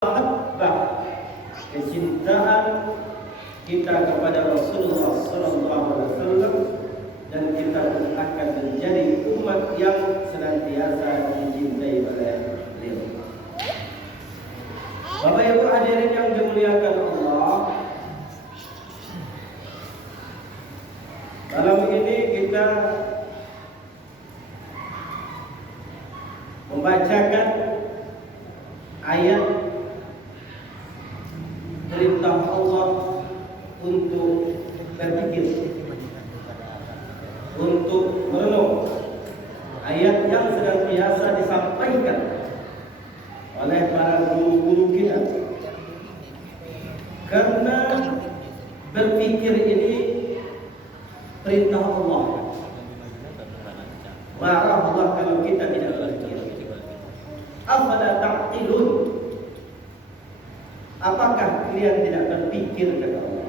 mahabbah, kecintaan kita kepada Rasulullah SAW, dan kita akan menjadi umat yang senantiasa dicintai oleh beliau. Bapak Ibu hadirin yang dimuliakan Allah, malam ini kita membacakan ayat perintah Allah untuk berpikir, untuk merenung, ayat yang senantiasa disampaikan oleh para guru-guru kita. Karena berpikir ini perintah Allah. Marah Allah kalau kita tidak berpikir. Afala ta'qilun? Apakah kalian tidak berpikir, kata Allah?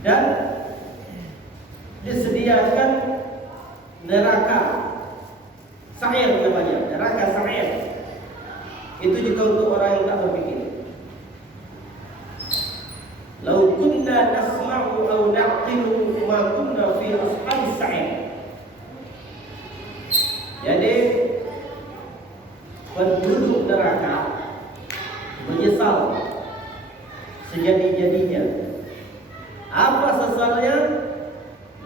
Dan disediakan neraka sa'ir namanya, neraka sa'ir. Itu juga untuk orang yang tak berpikir. Lau kunna nasma'u aw na'qilu ma kunna fi ashabis sa'ir. Jadi penduduk neraka menyesal sejadi-jadinya. Apa sesalnya?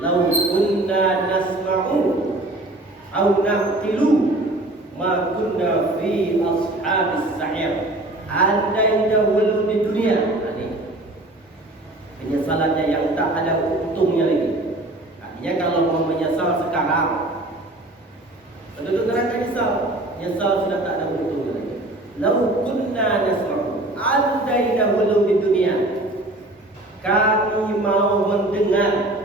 Lau kunna nasma'u aw na'qilu ma kunna fi ashabis sa'ir. Andai dahulu di dunia, penyesalannya yang tak ada untungnya lagi. Artinya kalau mau menyesal sekarang, penduduk neraka nyesal sudah tak ada untungnya lagi. Lau kunna nasma'u, andai dahulu di dunia kami mau mendengar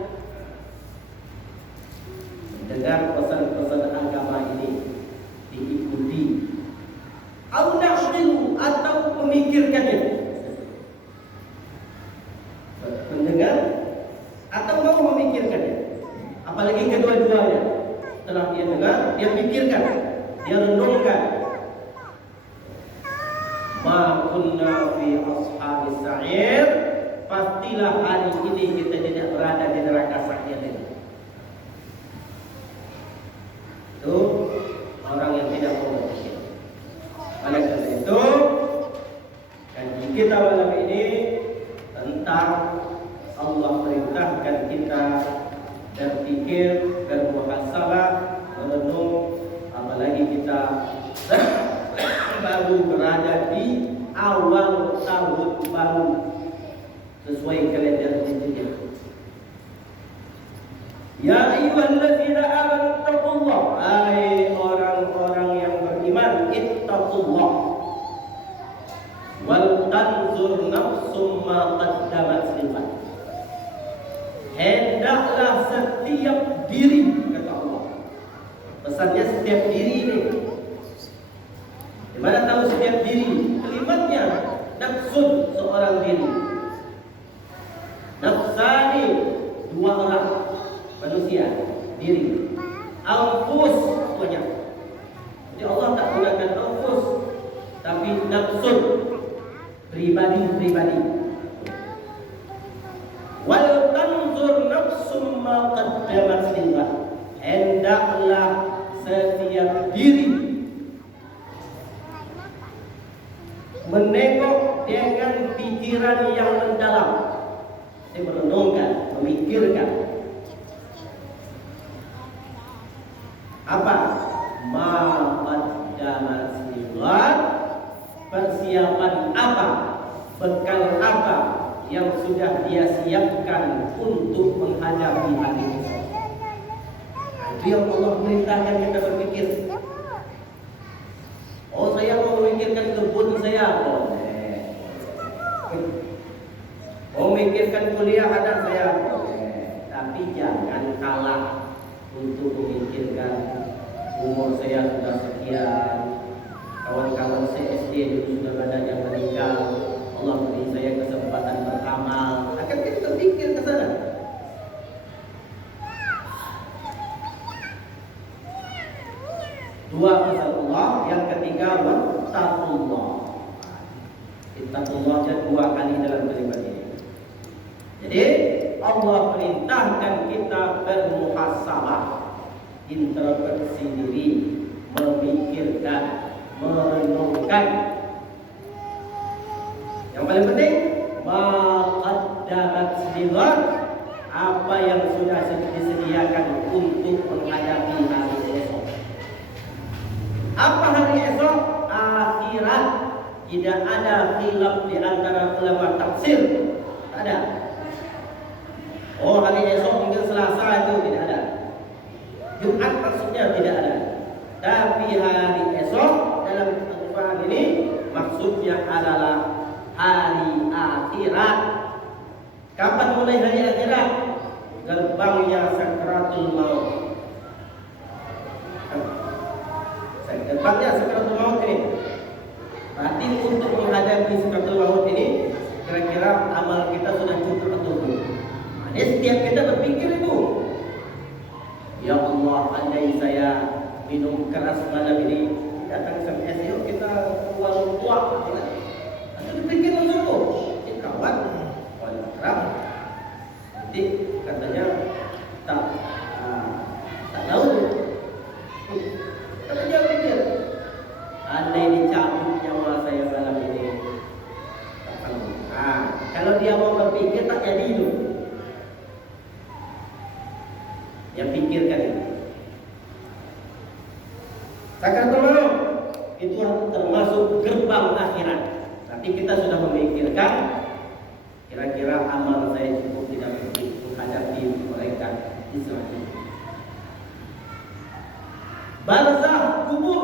pesan-pesan agama ini diikuti, au na'qilu, atau memikirkannya, mendengar atau mau memikirkannya. Apalagi kedua-duanya. Setelah dia dengar, dia pikirkan, dia renungkan. Ma kunna fi ashabis sa'ir, pastilah hari ini kita tidak berada di neraka sa'ir ini. Itu orang yang tidak mau berpikir. Oleh karena itu, kaji kita malam ini tentang Allah perintahkan kita berpikir, bermuhasabah, merenung, apalagi kita baru berada di awal tahun baru sesuai kalender Hijriah. Ya ayyuhalladzina amanu taqullah, hai orang-orang yang beriman, ittaqullah wal tanzur nafsum ma qaddamat liqad. Hendaklah setiap diri, kata Allah. Pesannya setiap diri ini. Di mana tahu setiap diri? Kalimatnya nafsun, seorang diri. Nafsani, dua orang manusia, diri. Anfus, banyak. Jadi Allah tak gunakan anfus, tapi nafsun, pribadi-pribadi. Wal tanzur nafsum ma qaddamat liqad. Hendaklah setiap diri menengok dengan pikiran yang mendalam, merenungkan, memikirkan apa? Ma qaddamat liqad, persiapan apa, bekal apa yang sudah dia siapkan untuk menghadapi hari ini. Itu yang Allah perintahkan kita berpikir. Oh, saya mau memikirkan kebun saya, boleh. Mau memikirkan kuliah anak saya, boleh. Tapi jangan kalah untuk memikirkan umur saya sudah sekian, kawan-kawan saya SD dulu sudah banyak yang meninggal. Allah beri saya kesempatan beramal. Akan kita berpikir ke sana. Dua pesan Allah. Yang ketiga, wattaqullah. Ittaqullah dua kali dalam kalimat ini. Jadi Allah perintahkan kita bermuhasabah, introspeksi diri, memikirkan, merenungkan. Yang paling penting, maqaddamat lighad, apa yang sudah disediakan untuk menghadapi hari esok. Apa hari esok? Akhirat. Tidak ada khilaf di antara ulama tafsir. Tak ada. Oh, hari esok mungkin Selasa itu tidak ada. Jumat maksudnya tidak ada. Tapi hari esok dalam Al-Quran ini maksudnya adalah hari akhirat. Kapan mulai hari akhirat? Gerbangnya sakratul maut. Gerbangnya sakratul maut ini. Berarti untuk menghadapi sakratul maut ini, kira-kira amal kita sudah cukup atau belum? Jadi setiap kita berpikir itu, ya Allah, andai saya minum keras malam ini, datang SMS, yuk kita warung tua. Atau dipikir dulu, kawan, kawan kerap. Nanti katanya tak tahu. Tapi dia pikir, andai dicabut nyawa saya malam ini, tak tahu. Kalau dia mau berpikir tak jadi itu. Dia pikirkan itu. Sakratul maut itu termasuk gerbang akhirat. Tapi kita sudah memikirkan, kira-kira amal saya cukup tidak menghadapi mereka di selanjutnya. Barzakh kubur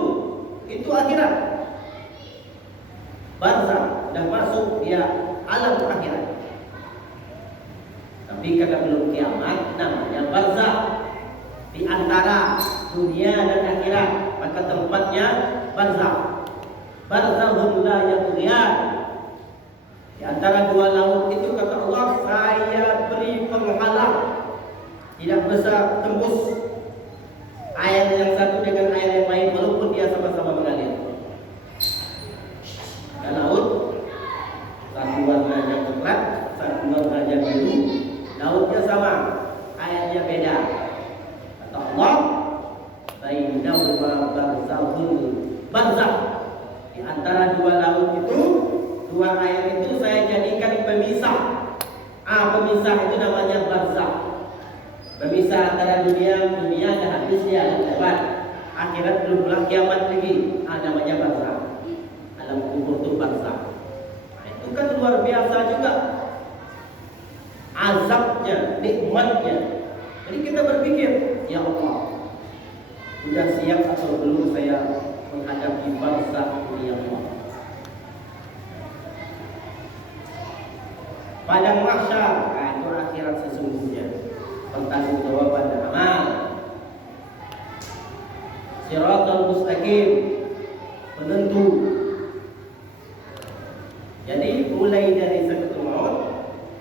itu akhirat. Barzakh sudah masuk dia alam akhirat. Tapi karena belum kiamat, namanya barzakh di antara dunia dan akhirat, maka tempatnya barzakh. Barzakhun la yabghiyan. Di antara dua laut itu kata Allah, saya beri penghalang, tidak bisa tembus air yang satu dengan air yang lain walaupun dia sama-sama mengalir. Dan laut satu warnanya coklat, satu warnanya biru, lautnya sama, airnya beda. Kata Allah, bainahuma barzakhun, barzakh. Di antara dua laut itu, dua air itu saya jadikan pemisah. Pemisah itu namanya barzakh. Pemisah antara dunia ada habisnya, lewat. Akhirat belum pulang, kiamat lagi. Namanya barzakh. Alam kubur itu barzakh. Itu kan luar biasa juga. Azabnya, nikmatnya. Jadi kita berpikir, ya Allah, sudah siap atau belum saya menghadapi barzakh ini, ya Allah. Padang mahsyar, itu akhirat sesungguhnya. Pertanggungjawaban amal. Siratal mustaqim, penentu. Jadi mulai dari sakratul maut,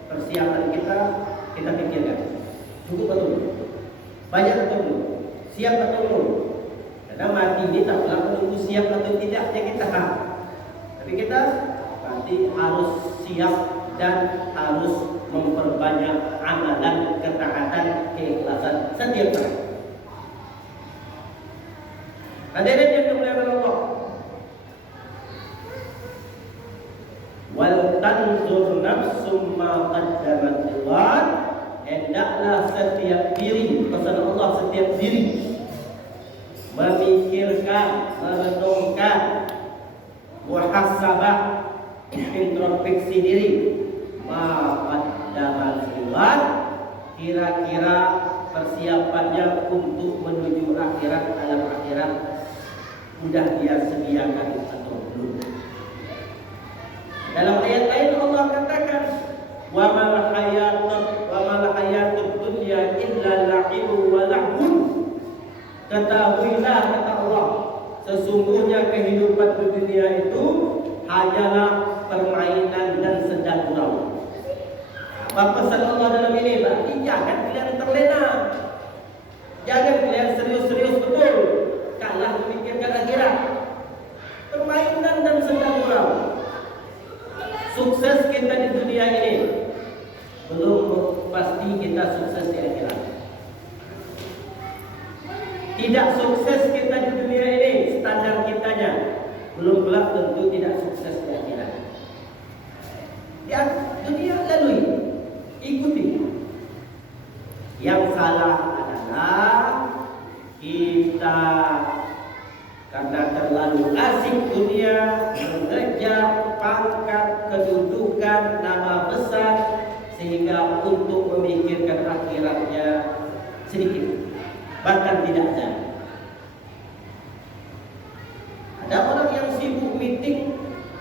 persiapan kita pikirkan. Cukup atau belum? Banyak atau belum? Siap atau belum? Karena mati ini tak pernah menunggu siap atau tidaknya kita. Tapi kita berarti harus siap dan harus memperbanyak amalan, ketaatan, keikhlasan setiap hari. Hadirin yang dimuliakan Allah, wal tanzur nafsum ma qaddamat lighad, hendaklah setiap diri, pesan Allah, setiap diri memikirkan, merenungkan, muhasabah, introspeksi diri, ma qaddamat lighad, kira-kira persiapannya untuk menuju akhirat, alam akhirat sudah dia sediakan atau belum. Dalam ayat lain Allah katakan, wa mal hayatud dunya illa la'ibun wa lahun. Ketahuilah, kata Allah, sesungguhnya kehidupan di dunia itu hanyalah permainan dan sedang gurau. Apa pesan Allah dalam ini? Berarti jangan kalian terlena, jangan kalian serius-serius betul, kalah memikirkan akhirat. permainan dan sedang gurau. Sukses kita di dunia ini belum pasti kita sukses di akhirat. Tidak sukses kita di dunia ini, standar kitanya belum pula tentu tidak sukses di akhirat. Ya, dunia lalui, ikuti. Yang salah adalah kita karena terlalu asik dunia, mengejar pangkat, kedudukan, nama besar, sehingga untuk memikirkan akhiratnya sedikit, bahkan tidak ada. Ada orang yang sibuk meeting,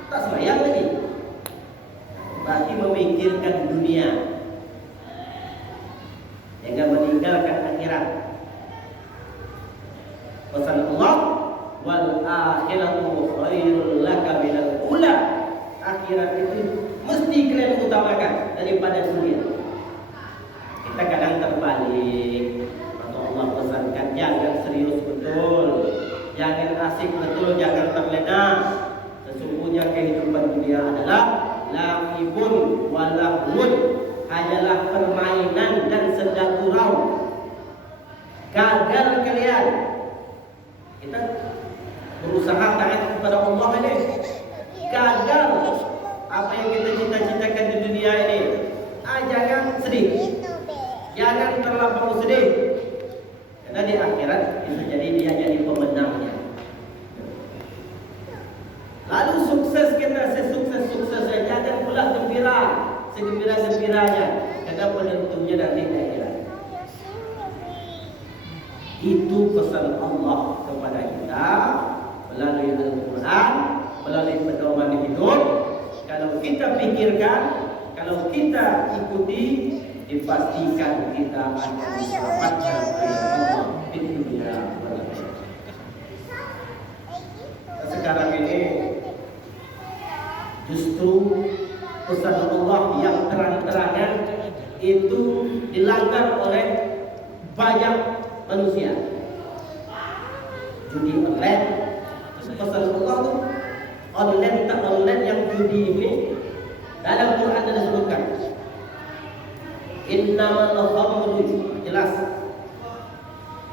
tak sembahyang lagi, berarti memikirkan dunia, jangan meninggalkan akhirat. Pesan Allah, wal akhiratu khairul laka minal ula. Akhirat itu mesti kalian utamakan daripada dunia. Kita kadang terbalik. Maka Allah pesankan jangan serius betul, jangan asik betul, jangan terlena. Sesungguhnya kehidupan dunia adalah lahibun walahun, hanyalah permainan dan sedang gurau. Gagal kalian. Kita berusaha taat kepada Allah ini, gagal apa yang kita cita-citakan di dunia ini. Jangan sedih, jangan terlampau sedih, karena di akhirat bisa jadi dia jadi pemenangnya. Lalu sukses kita sesukses-suksesnya, jangan pula gembira segembira-gembiranya, karena penentunya nanti di akhirat. Itu pesan Allah kepada kita melalui Al-Quran, melalui pedoman hidup. Kalau kita pikirkan, kalau kita ikuti, dipastikan kita akan mendapatkan Allah di dunia. Sekarang ini justru pesan Allah yang terang-terangan itu dilanggar oleh banyak manusia. Judi online, pesan Allah itu online tak online, yang judi ini dalam Quran ada disebutkan innamal khamru, jelas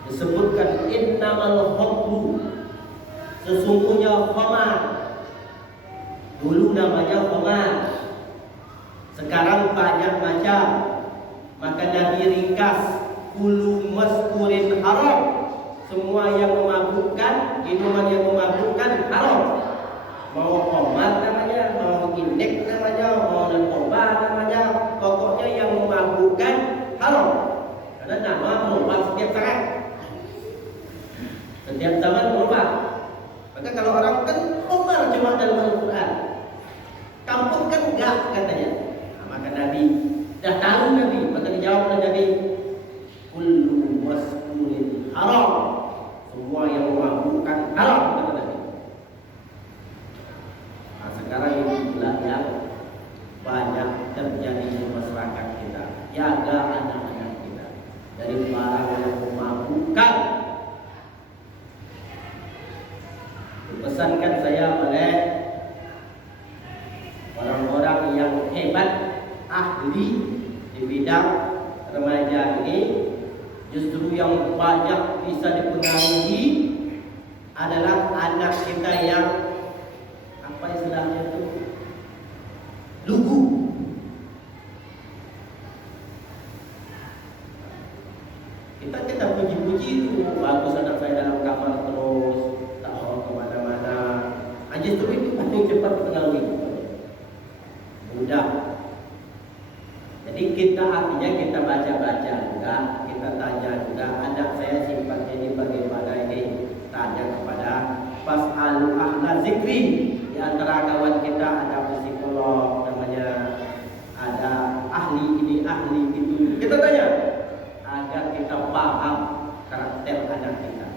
disebutkan innamal khamru, sesungguhnya khamar. Dulu namanya khamar, sekarang banyak macam. Maka Nabi ringkas, kullu maskurin haram, semua yang memabukkan, minuman yang memabukkan haram. Mau khamar namanya, mau indek namanya, mau narkoba namanya, pokoknya yang memabukkan haram. Karena nama berubah setiap saat, setiap zaman berubah. Maka kalau orang kan khamar cuma dalam Al-Quran, kampung kan enggak katanya. Maka Nabi dah tahu, maka dijawab oleh Nabi, kullu maskurin haram, semua yang memabukkan haram, kata Nabi. Nah, sekarang ini pula yang banyak terjadi di masyarakat kita. Jaga anak-anak kita dari barang yang memabukkan. Pesankan saya oleh orang-orang yang hebat, ahli di bidang remaja ini, justru yang banyak bisa dipengaruhi adalah anak kita yang apa istilahnya itu, lugu. Kita puji-puji itu bagus anak saya dalam kamar terus, tak mau kemana-mana. Justru itu paling cepat dipengaruhi, mudah. Jadi kita artinya kita baca-baca juga, kita tanya juga, anak saya sifatnya ini bagaimana ini, tanya kepada fas'alu ahla zikri. Di antara kawan kita ada psikolog namanya, ada ahli ini, ahli itu. Kita tanya agar kita paham karakter anak kita.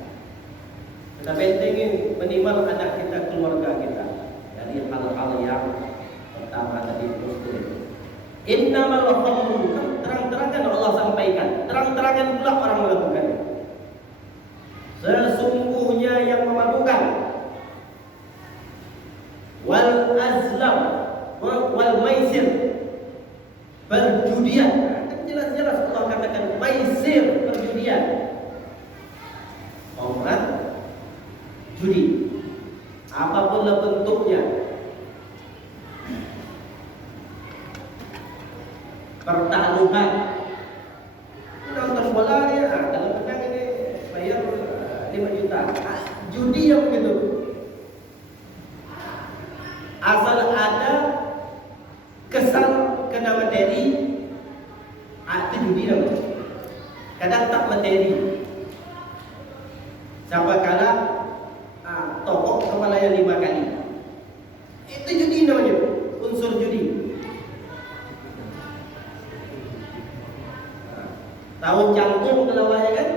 Kita bentengin minimal anak kita, keluarga kita, dari hal-hal yang pertama tadi itu. Innamal khamru, terang-terangan Allah sampaikan, terang-terangan pula orang melakukan. Sesungguhnya yang memabukkan wal azlam wal maisir, perjudian. Kan jelas-jelas Allah katakan maisir, perjudian. Orang judi apapun bentuknya, pertaruhan. Nonton bola dia, kalau menang ini bayar 5 juta. Judi yang begitu. Asal ada kesal kena materi, itu judi namanya. Kadang tak materi. Siapa kalah, tokok kepalanya 5 kali. Itu judi namanya, unsur judi. Tahu cangkung kelawanya kan?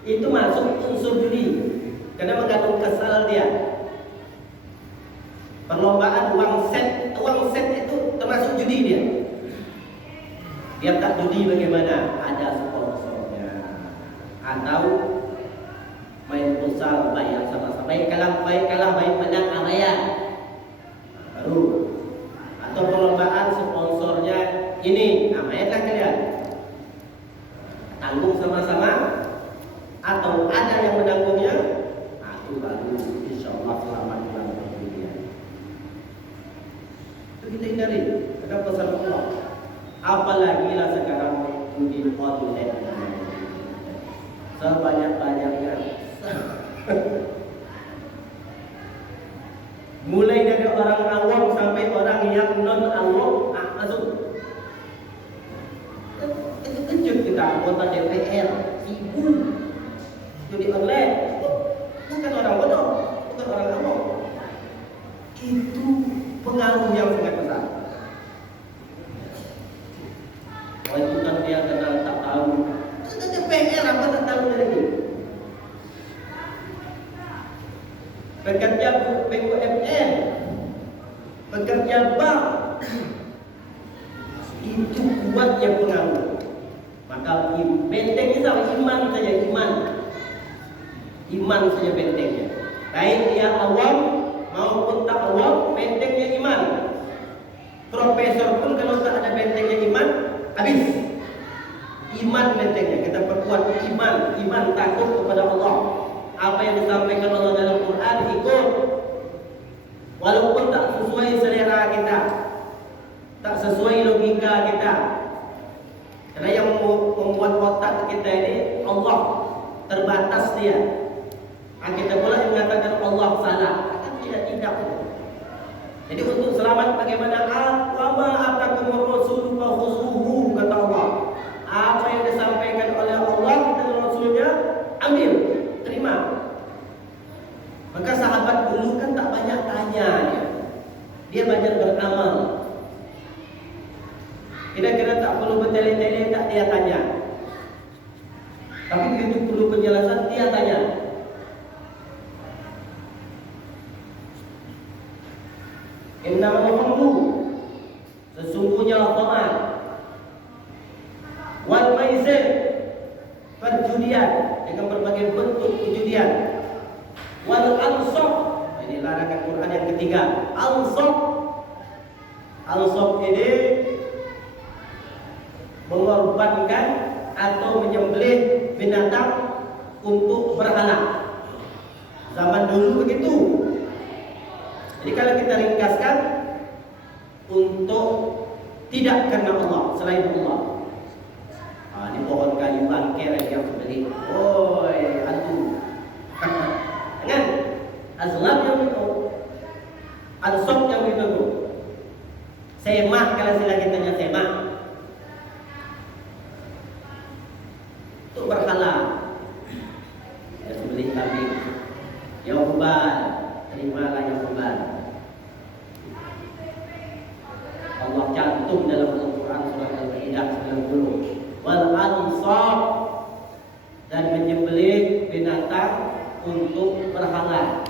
Itu masuk unsur judi. Karena mengandung kesal dia. Perlombaan uang set itu termasuk judi dia. Dia tak judi bagaimana? Ada sponsornya. Atau main futsal bayar sama-sama. Baik kalah baik menang bayar. Baru. Atau perlombaan sponsornya ini, namanya kalian. Tanggung sama-sama atau ada yang menanggungnya, itu baru insyaallah selamat dalam perjudian. Itu kita hindari. Ada pesan Allah. Apalagi lah sekarang judi online, sebanyak-banyaknya. Mulai dari orang awam sampai orang yang non awam masuk. Kejut kita anggota DPR sibuk judi online, bukan orang bodoh, bukan orang awam. Itu pengaruh yang sangat besar. Oh itu kan dia kenal tak tahu. Itu DPR apa tak tahu lagi. Pekerja BUMN, pekerja bank, itu kuatnya pengaruh. Maka bentengnya sama iman saja, iman saja bentengnya. Baik dia awam maupun tak awam, bentengnya iman. Profesor pun kalau tak ada bentengnya iman, habis. Iman bentengnya, kita perkuat iman takut kepada Allah. Apa yang disampaikan Allah dalam Quran ikut, walaupun tak sesuai selera kita, tak sesuai logika kita. Karena yang membuat otak kita ini Allah, terbatas dia. Kita pula mengatakan Allah salah, kan tidak. Jadi untuk selamat bagaimana? Apa atakumur rasul wa khusuhu, kata Allah. Apa yang disampaikan oleh Allah dan Rasulnya, ambil, terima. Maka sahabat dulu kan tak banyak tanya, dia banyak beramal. Kira-kira tak perlu bertele-tele, tak dia tanya. Tapi begitu perlu penjelasan, dia tanya. Innamal khamru, sesungguhnya khamar, wal maisir, perjudian dengan berbagai bentuk perjudian, wal ansab, ini larangan Quran yang ketiga. Ansab ini mengorbankan atau menyembelih binatang untuk berhala. Zaman dulu begitu. Jadi kalau kita ringkaskan, untuk tidak karena Allah, selain Allah. Ini pohon kayu bangker yang sembelih. Oi, antum. Jangan. Azlam yang itu, ansab yang itu. Semah kalau sila kita tanya semah. Untuk berhala, ya sembelih kambing, ya kurban, terimalah yang kurban. Allah cantum dalam Al-Quran surah Al-Maidah 90. Wal ansab, dan menyembelih binatang untuk berhala,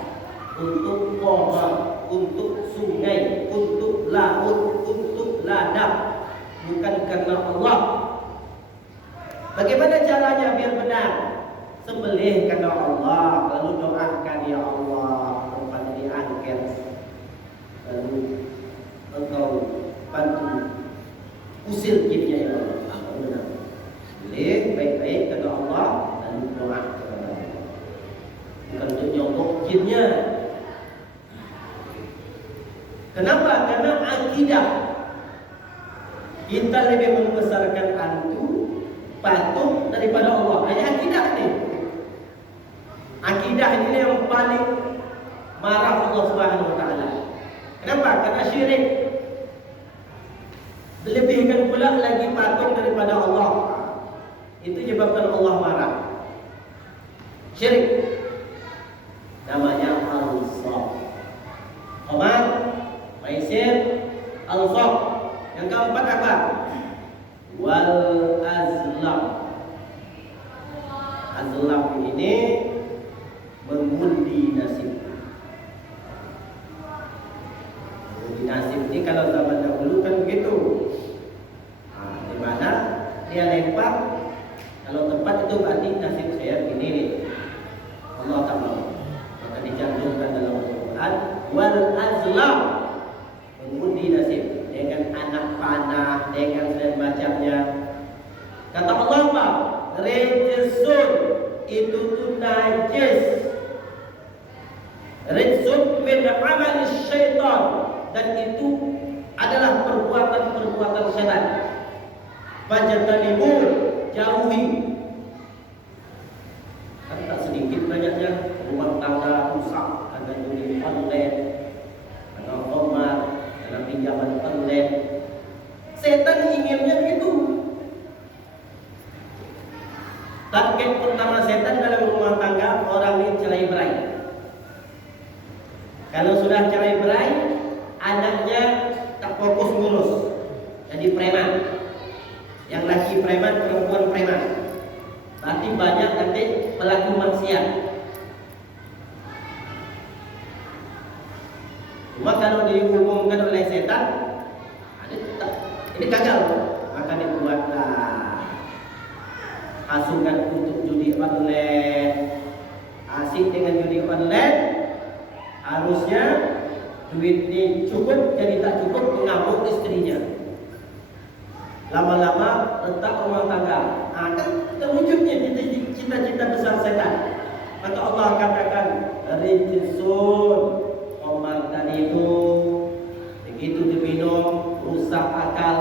untuk pohon, untuk sungai, untuk laut, untuk ladang, bukan karena Allah. Bagaimana caranya biar benar? Sembelih karena Allah, lalu doakan, ya Allah, rupanya diangkat. Kenapa? Karena akidah. Kita lebih membesarkan hantu, patung daripada Allah. Hanya akidah nih. Akidah ini yang paling marah Allah Subhanahu wa taala. Kenapa? Karena syirik. Melebihkan pula lagi patung daripada Allah. Itu menyebabkan Allah marah. Syirik. Namanya al-saf. Khamar, maisir, al-saf. Yang keempat apa? Wal azlam. Azlam ini mengundi nasib. Mengundi nasib ini kalau zaman dahulu kan begitu. Di mana dia lempar, kalau tepat itu berarti nasib saya begini nih. Allah tak mau. Maka dicantumkan dalam Al-Quran wal azlam, mengundi nasib dengan anak panah, dengan semacamnya. Kata Allah apa? Rijsun, itu tuh najis. Rijsun min amal syaitan, dan itu adalah perbuatan-perbuatan syaitan. Fajtanibu, jauhi. Kan tak sedikit banyaknya rumah tangga rusak, ada judi online, ada khamar, ada pinjaman online. Setan inginnya begitu. Target pertama setan dalam rumah tangga, orang ini cerai berai. Kalau sudah cerai berai, anaknya tak fokus ngurus, jadi preman. Yang laki preman, perempuan preman. Berarti banyak nanti pelaku maksiat. Cuma kalau dihubungkan oleh setan, ini gagal, maka dibuatlah asuhan untuk judi online. Asik dengan judi online, harusnya duit ini cukup, jadi tak cukup, mengamuk istrinya. Lama-lama letak rumah tangga. Kan terwujudnya cita-cita besar setan. Maka Allah katakan rijsun, omar tadi itu begitu diminum rusak akal.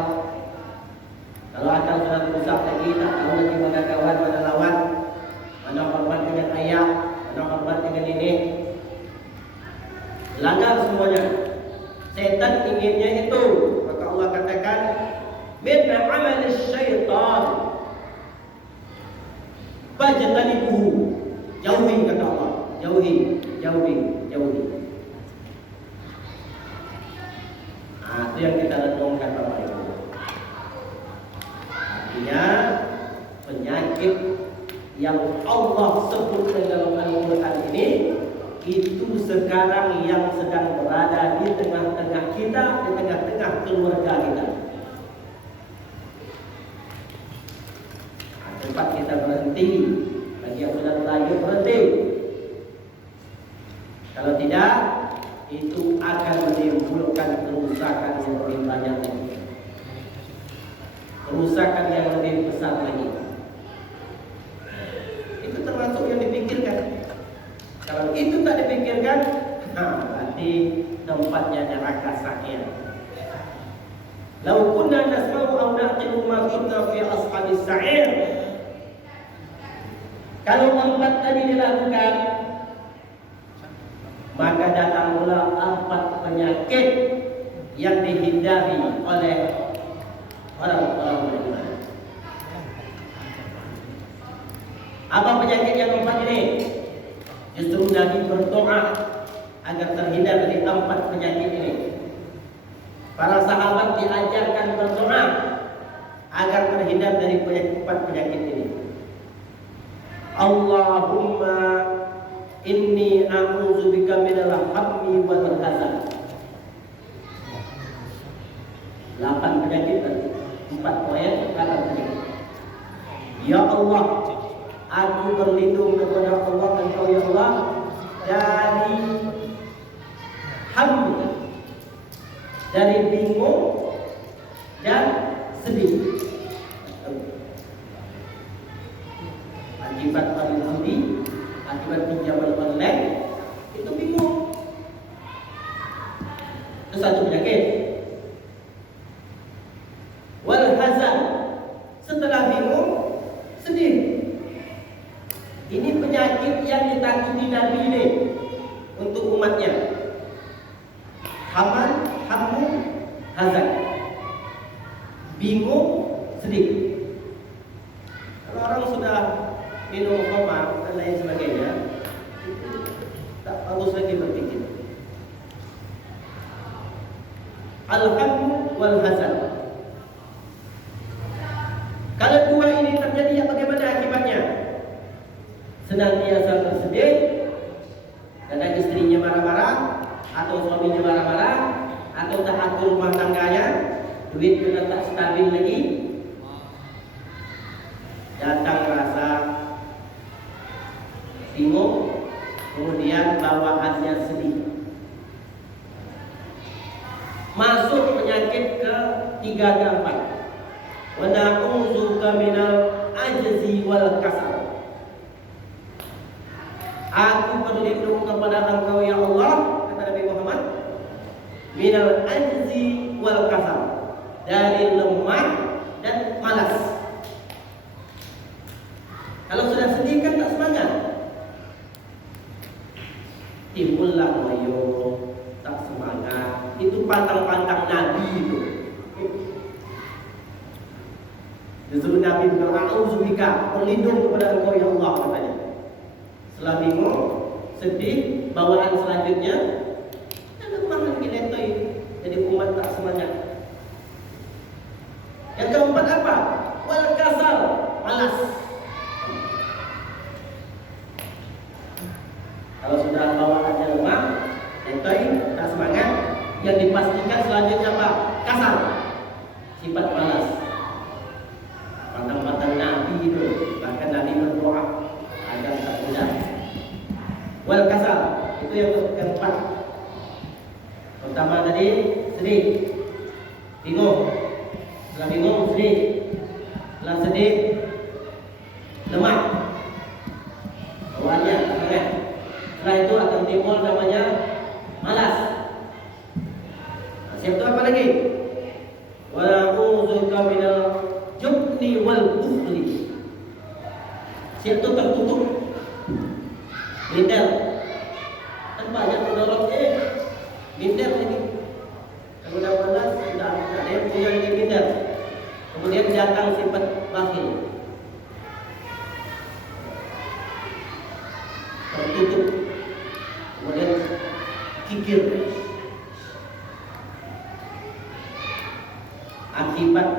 Kalau akal sudah rusak lagi, tak tahu lagi mana kawan, mana lawan, mana hormat dengan ayah, mana hormat dengan ini. Langgar semuanya. Setan inginnya itu. Maka Allah katakan min amal syaitan fajtanibuhu, jauhi, kata Allah. Jauhi. Itu yang kita renungkan Bapak Ibu. Artinya penyakit yang Allah sebutkan dalam Al-Quran ini, itu sekarang yang sedang berada di tengah-tengah kita, di tengah-tengah keluarga kita. Cepat kita berhenti. Bagi yang sudah terlanjur berhenti. Kalau tidak, itu akan menimbulkan kerusakan yang lebih banyak lagi, kerusakan yang lebih besar lagi. Itu termasuk yang dipikirkan. Kalau itu tak dipikirkan, berarti tempatnya neraka sa'ir. Lau kunna nasma'u aw na'qilu ma kunna fi ashabis sa'ir. Kalau empat tadi dilakukan, maka datang pula 4 penyakit yang dihindari oleh orang-orang beriman. Apa penyakit yang 4 ini? Justru Nabi berdoa agar terhindar dari 4 penyakit ini. Para sahabat diajarkan berdoa agar terhindar dari 4 penyakit ini. Allahumma inni a'udzubika minal hammi wal hazan. 8 penyakit tadi, 4 poin, 8 penyakit. Ya Allah, aku berlindung kepada Allah, Engkau ya Allah, dari hammi, dari bingung dan sedih. Akibat judi, akibat pinjaman online, itu bingung. Itu satu penyakit. Wal hazan, setelah bingung, sedih. Ini penyakit yang ditakuti Nabi ini untuk umatnya. Haman, hamu, hazan. Bingung, sedih. Kalau orang sudah minum khamar dan lain sebagainya, tak bagus lagi berpikir. Al-hammu wal hazan. Kalau dua ini terjadi, ya bagaimana akibatnya? Senantiasa bersedih karena istrinya marah-marah, atau suaminya marah-marah, atau tak atur rumah tangganya, duit sudah tak stabil lagi, datang rasa bingung, kemudian bawaannya sedih. Masuk penyakit ke 3 dan 4. Wa na'udzuka minal ajzi wal kasal. Aku berlindung kepada Engkau ya Allah, kata Nabi Muhammad, minal ajzi wal kasal, dari lemah dan malas. Kalau sudah sedih kan tak semangat, timbullah wayo, tak semangat. Itu pantang-pantang Nabi itu. Disuruh Nabi berdoa, berlindung kepada Engkau ya Allah, katanya. Setelah bingung, sedih, bawaan selanjutnya, ada makan kinetoi, jadi umat tak semangat. Yang keempat apa? Wal kasal, malas. Kalau sudah bawaannya lemah, kinetoi, tak semangat, yang dipastikan selanjutnya apa? Kasal, sifat malas. Pantang-pantang Nabi itu, bahkan Nabi berdoa agar tak mudah. Wal kasal, itu yang keempat. Pertama tadi sedih, bingung. Setelah bingung sedih, setelah sedih lemah, bawaannya semangat. Setelah itu akan timbul namanya malas. Siap itu apa lagi? Wa na'udzuka minal jubni wal bukhli. Siap itu tertutup, minder. Kan banyak pendorong minder lagi. Kalau udah malas, sudah ada yang punya lagi minder. Kemudian datang sifat bakhil, tertutup. Kemudian kikir. Akibat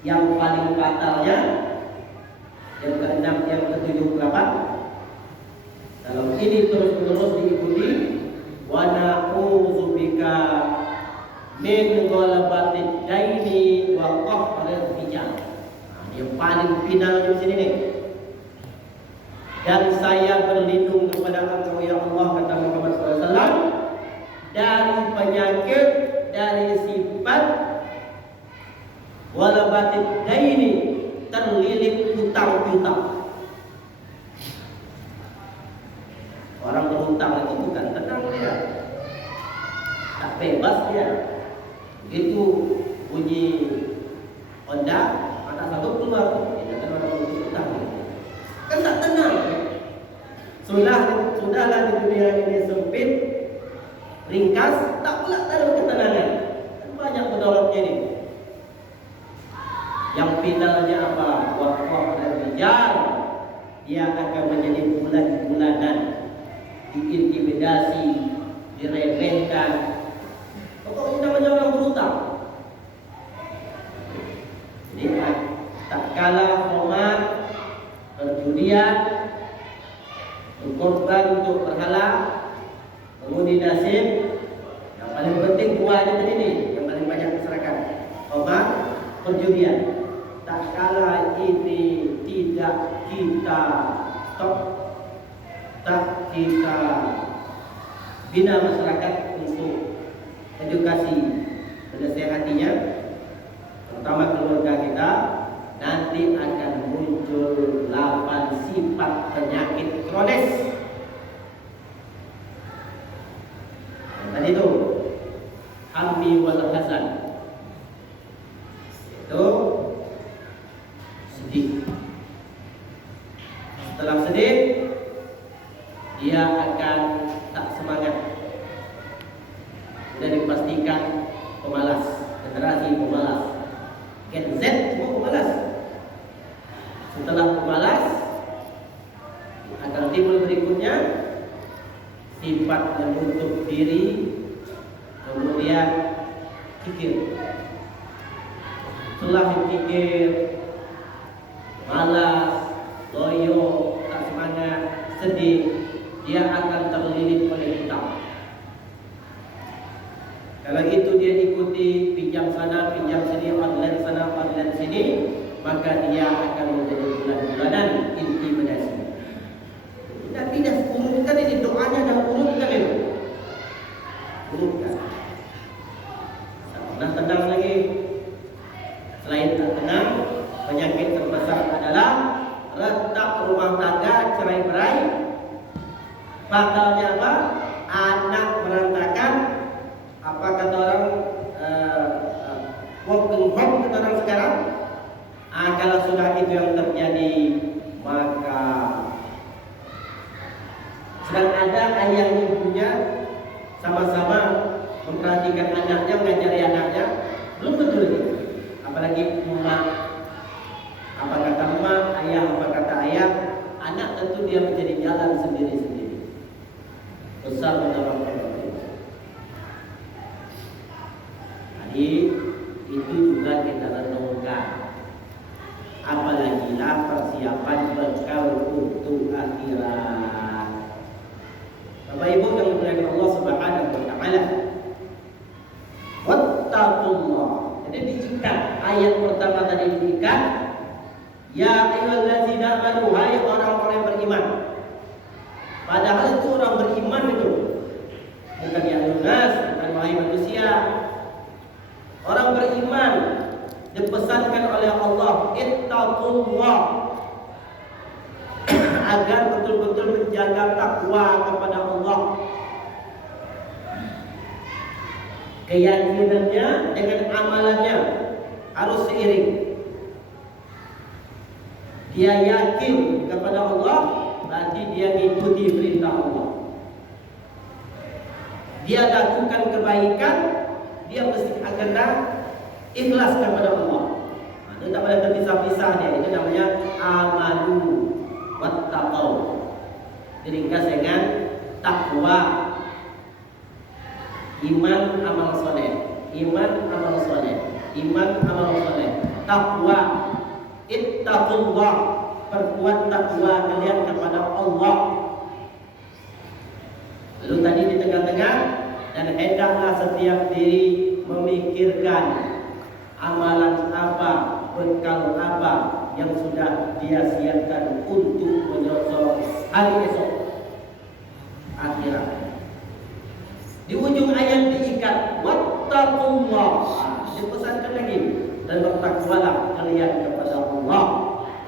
yang paling fatalnya, yang ke-6, yang ke-7, ke-8, kalau ini terus-menerus diikuti, wa na'udzubika min ghalabatid daini wa qahril rijal. Yang paling final di sini nih. Dan saya berlindung kepada Engkau ya Allah, kata Muhammad SAW, dari penyakit, dari sifat walabatid daini, terlilit hutang-hutang. Orang berhutang itu bukan tenang dia, tak bebas dia. Itu bunyi Honda, mata satu keluar, dia kata orang berhutang. Kan tak tenang. Sudahlah di dunia ini sempit, ringkas, tak pula tahu ketenangan. Kan banyak pendorongnya ini. Yang finalnya apa? Waqaf dan rijal, dia akan menjadi bulan-bulanan, diintimidasi, diremehkan. Pokoknya namanya orang berhutang. Jadi tak kalah khamar, perjudian, berkorban untuk berhala, mengundi nasib. Yang paling penting buahnya tadi nih, yang paling banyak masyarakat. Khamar, perjudian. Tak kala ini tidak kita stop, tak kita bina masyarakat untuk edukasi, menasehatinya, terutama keluarga kita, nanti akan muncul 8 sifat penyakit kronis. Yang tadi itu hammi wal hazan. Itu sedih. Setelah sedih, dia akan tak semangat. Sudah dipastikan pemalas, generasi pemalas. Gen Z semua pemalas. Setelah pemalas, akan timbul berikutnya sifat menutup diri, kemudian pikir. Setelah dipikir, malas, loyo, tak semangat, sedih, dia akan terlilit oleh hutang. Kalau itu dia ikuti pinjam sana, pinjam sini, online sana, online sini, maka dia akan menjadi bulan-bulanan intimidasi. Tidak urutkan ini, doanya dah urutkan itu. Urutkan. Nah, tenang lagi. Selain tak tenang, penyakit terbesar adalah retak rumah tangga, cerai-berai. Fatalnya apa? Anak berantakan. Apa kata orang working home kata orang sekarang? Kalau sudah itu yang terjadi, maka sedang ada ayah ibunya sama-sama memperhatikan anaknya, mengajari anaknya, belum betul ini. Apalagi emak, apa kata emak, ayah apa kata ayah, anak tentu dia menjadi jalan sendiri-sendiri. Besar menyebabkan itu. Jadi itu juga kita renungkan. Apalagi persiapan bekal untuk akhirat. Bapak Ibu yang dimuliakan Allah Subhanahu wa taala. Wattaqullah. Jadi diikat ayat pertama tadi diikat. Ya ayyuhallazina amanu, hai orang-orang yang beriman. Padahal itu orang beriman itu. Bukan ya lunas, bukan wahai manusia. Orang beriman dipesankan oleh Allah, ittaqullah, agar betul-betul menjaga takwa kepada Allah. Keyakinannya dengan amalannya harus seiring. Dia yakin kepada Allah, berarti dia mengikuti perintah Allah. Dia lakukan kebaikan, dia mesti akan ikhlas kepada Allah. Itu tak boleh terpisah-pisah dia. Itu namanya amalu wattaqau. Diringkas dengan takwa. Iman amal soleh, iman amal soleh, iman amal soleh, takwa. Ittaqullah, perkuat takwa kalian kepada Allah. Lalu tadi di tengah-tengah, dan hendaklah setiap diri memikirkan amalan apa, bekal apa yang sudah dia siapkan untuk menyosong hari esok akhirat. Di ujung ayat diikat wattaqullah, dipesankan lagi, dan bertakwalah kalian kepada Allah.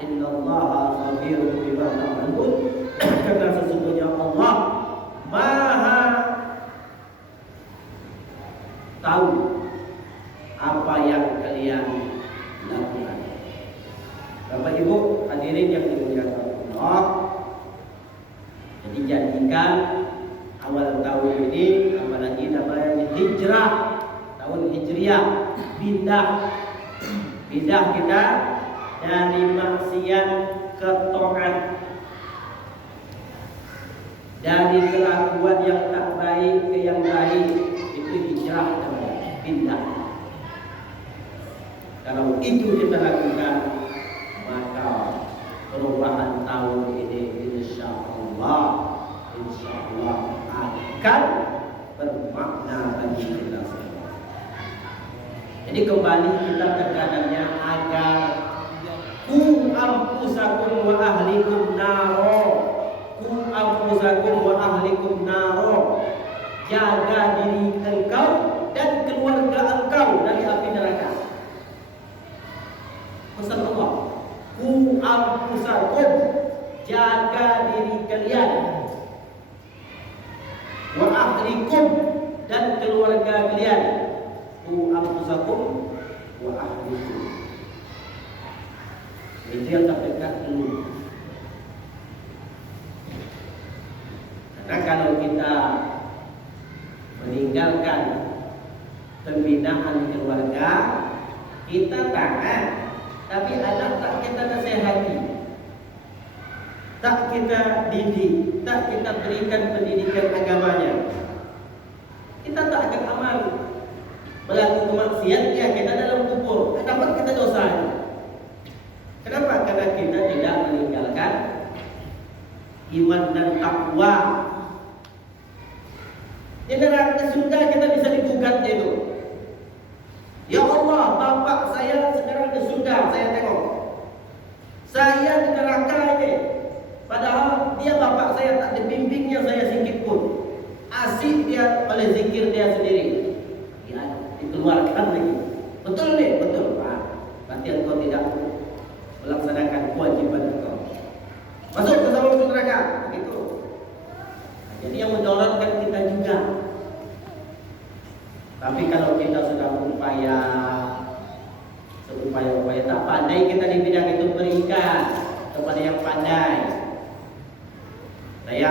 Innallaha khabirun bima ta'malun. Karena sesungguhnya Allah Maha tahu apa yang kalian lakukan. Bapak Ibu hadirin yang dimuliakan Allah, jadi jadikan awal tahun ini, apalagi namanya hijrah, tahun hijriah, pindah kita dari maksiat ke taat, dari kelakuan yang tak baik ke yang baik. Itu hijrah namanya, pindah. Kalau itu kita lakukan, maka perubahan tahun ini insya Allah akan bermakna bagi kita semua. Jadi kembali kita tekanannya agar ku ampusakum wa ahlikum naro, ku ampusakum wa ahlikum naro, jaga diri engkau dan keluarga engkau dari api neraka. Pesan Allah, ku ampusakum, jaga diri kalian, wa ahlikum, dan keluarga kalian anfusakum wa ahlikum. Itu yang terdekat dulu. Karena kalau kita meninggalkan pembinaan keluarga, kita taat, tapi anak tak kita nasihati, tak kita didik, tak kita berikan pendidikan agamanya, kita tak akan amal. Melakukan maksiatnya kita dalam kubur, dapat kita dosa. Kenapa? Karena kita tidak meninggalkan iman dan takwa. Di neraka surga kita bisa digugat itu. Ya Allah, bapak saya sekarang di surga, saya tengok. Saya di neraka ini. Padahal dia bapak saya tak dibimbingnya saya sedikit pun. Asik dia oleh zikir dia sendiri. Ya, dikeluarkan lagi. Betul nih, betul Pak. Berarti engkau tidak melaksanakan kewajiban engkau. Masuk ke dalam neraka, gitu. Jadi yang mendorongkan kita juga. Tapi kalau kita sudah berupaya tak pandai kita di bidang itu, berikan kepada yang pandai. Saya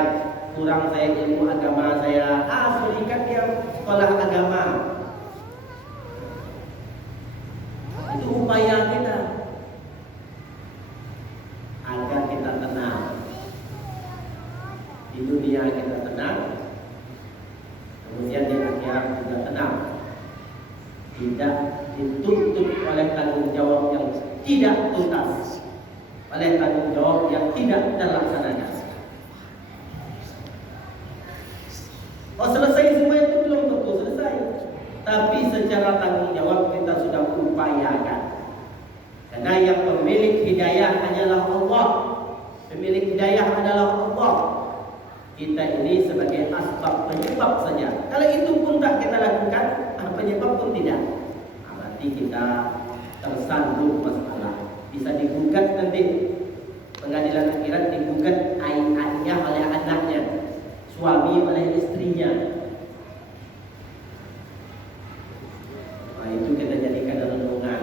kurang, saya ilmu agama saya, berikan dia sekolah agama. Itu upaya kita agar kita tenang. Di dunia kita tenang, kemudian di akhirat juga tenang. Tidak dituntut oleh tanggung jawab yang tidak tuntas, oleh tanggung jawab yang tidak terlaksanakan. Oh, selesai semua itu belum tentu selesai, tapi secara tanggung jawab kita sudah upayakan. Karena yang pemilik hidayah hanyalah Allah. Pemilik hidayah adalah Allah. Kita ini sebagai asbab penyebab saja. Kalau itu pun tak kita lakukan, penyebab pun tidak, berarti kita tersandung masalah. Bisa digugat nanti pengadilan akhirat, digugat ayahnya oleh anaknya, suami oleh istrinya. Nah, itu kita jadikan renungan.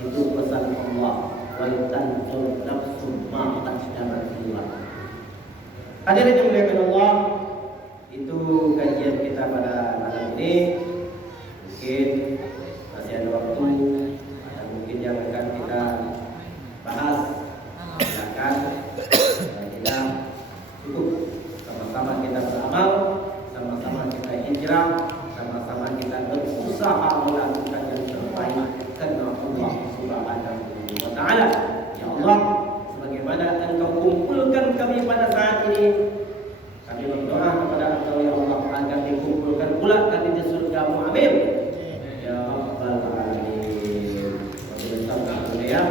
Itu pesan Allah. Wal tanzur nafsum ma qaddamat liwat. Hadirin yang dimuliakan Allah, itu kajian kita pada malam ini. Mungkin masih ada waktu, dan mungkin yang akan kita bahas silakan. Kita cukup sama-sama kita beramal, sama-sama kita hijrah, sama-sama kita berusaha melakukan yang terbaik karena Allah Subhanahu wa taala. Ya Allah, sebagaimana Engkau kumpulkan kami pada saat ini, kami berdoa kepada Engkau ya Allah agar dikumpulkan pula kami di surga-Mu. Amin. Ya Rabbal Alamin. Ya.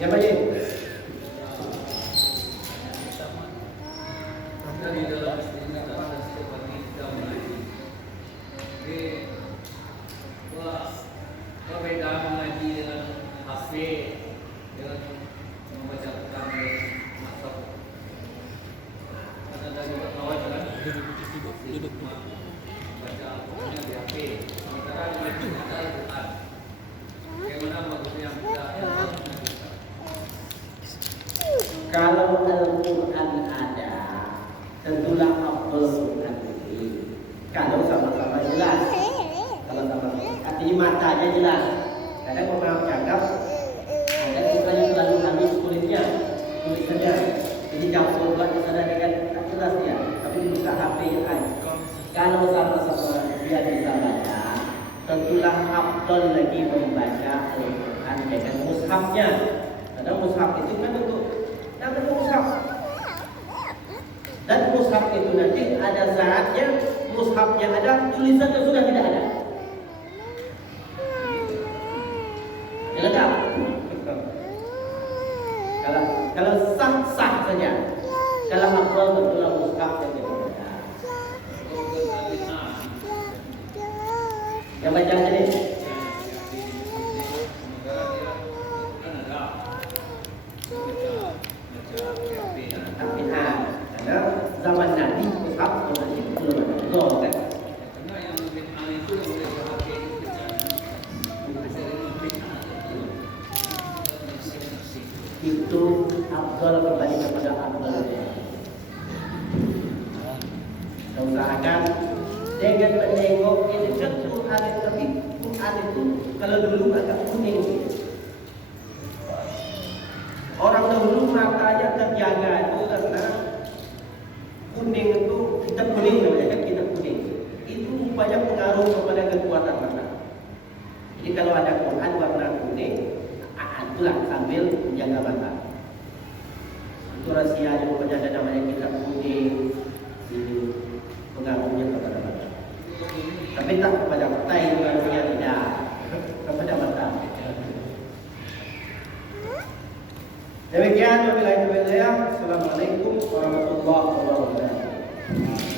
Ya baik. Berbeda mengaji dengan HP, dengan membaca Quran masuk. Ada juga kawan kan? Duduk. Baca Al-Quran di HP. Sementara di ada Al-Quran. Bagaimana bagusnya kita? Kalau Al-Quran ada, tentulah afdal Quran ini. Kalau sama-sama jelas. Kalau sama-sama artinya matanya jelas. Kadang orang cakap, ada kita yang terlalu halus kulitnya, tulisannya. Jadi campur buat sana dengan tak jelas dia. Tapi dibuka HP yang lain. Kalau sama-sama dia bisa baca, tentulah afdal lagi membaca Al-Quran dengan mushafnya. Karena mushaf itu kan untuk mushaf. Dan mushaf itu nanti ada saatnya mushafnya ada, tulisannya sudah tidak ada. Lengkap. Kalau sah saja. Kalau afdal betul mushaf saja. Yang baca aja nih. Tapi karena zaman Nabi mushaf belum ada. Kan? Karena yang lebih aneh itu dengan menengok ini kan Quran, tapi Quran itu kalau dulu agak kuning. Orang dahulu matanya terjaga itu karena kuning itu kitab kuning namanya kan, kitab kuning. Itu banyak pengaruh kepada kekuatan mata. Jadi kalau ada Quran warna kuning, itulah sambil menjaga mata. Itu rahsia rupanya ada namanya kitab kuning, pengaruhnya kepada mata. Tapi tak kepada mata, itu pengaruhnya tidak kepada mata. Demikian wabillahi taufiq. Assalamualaikum warahmatullahi wabarakatuh.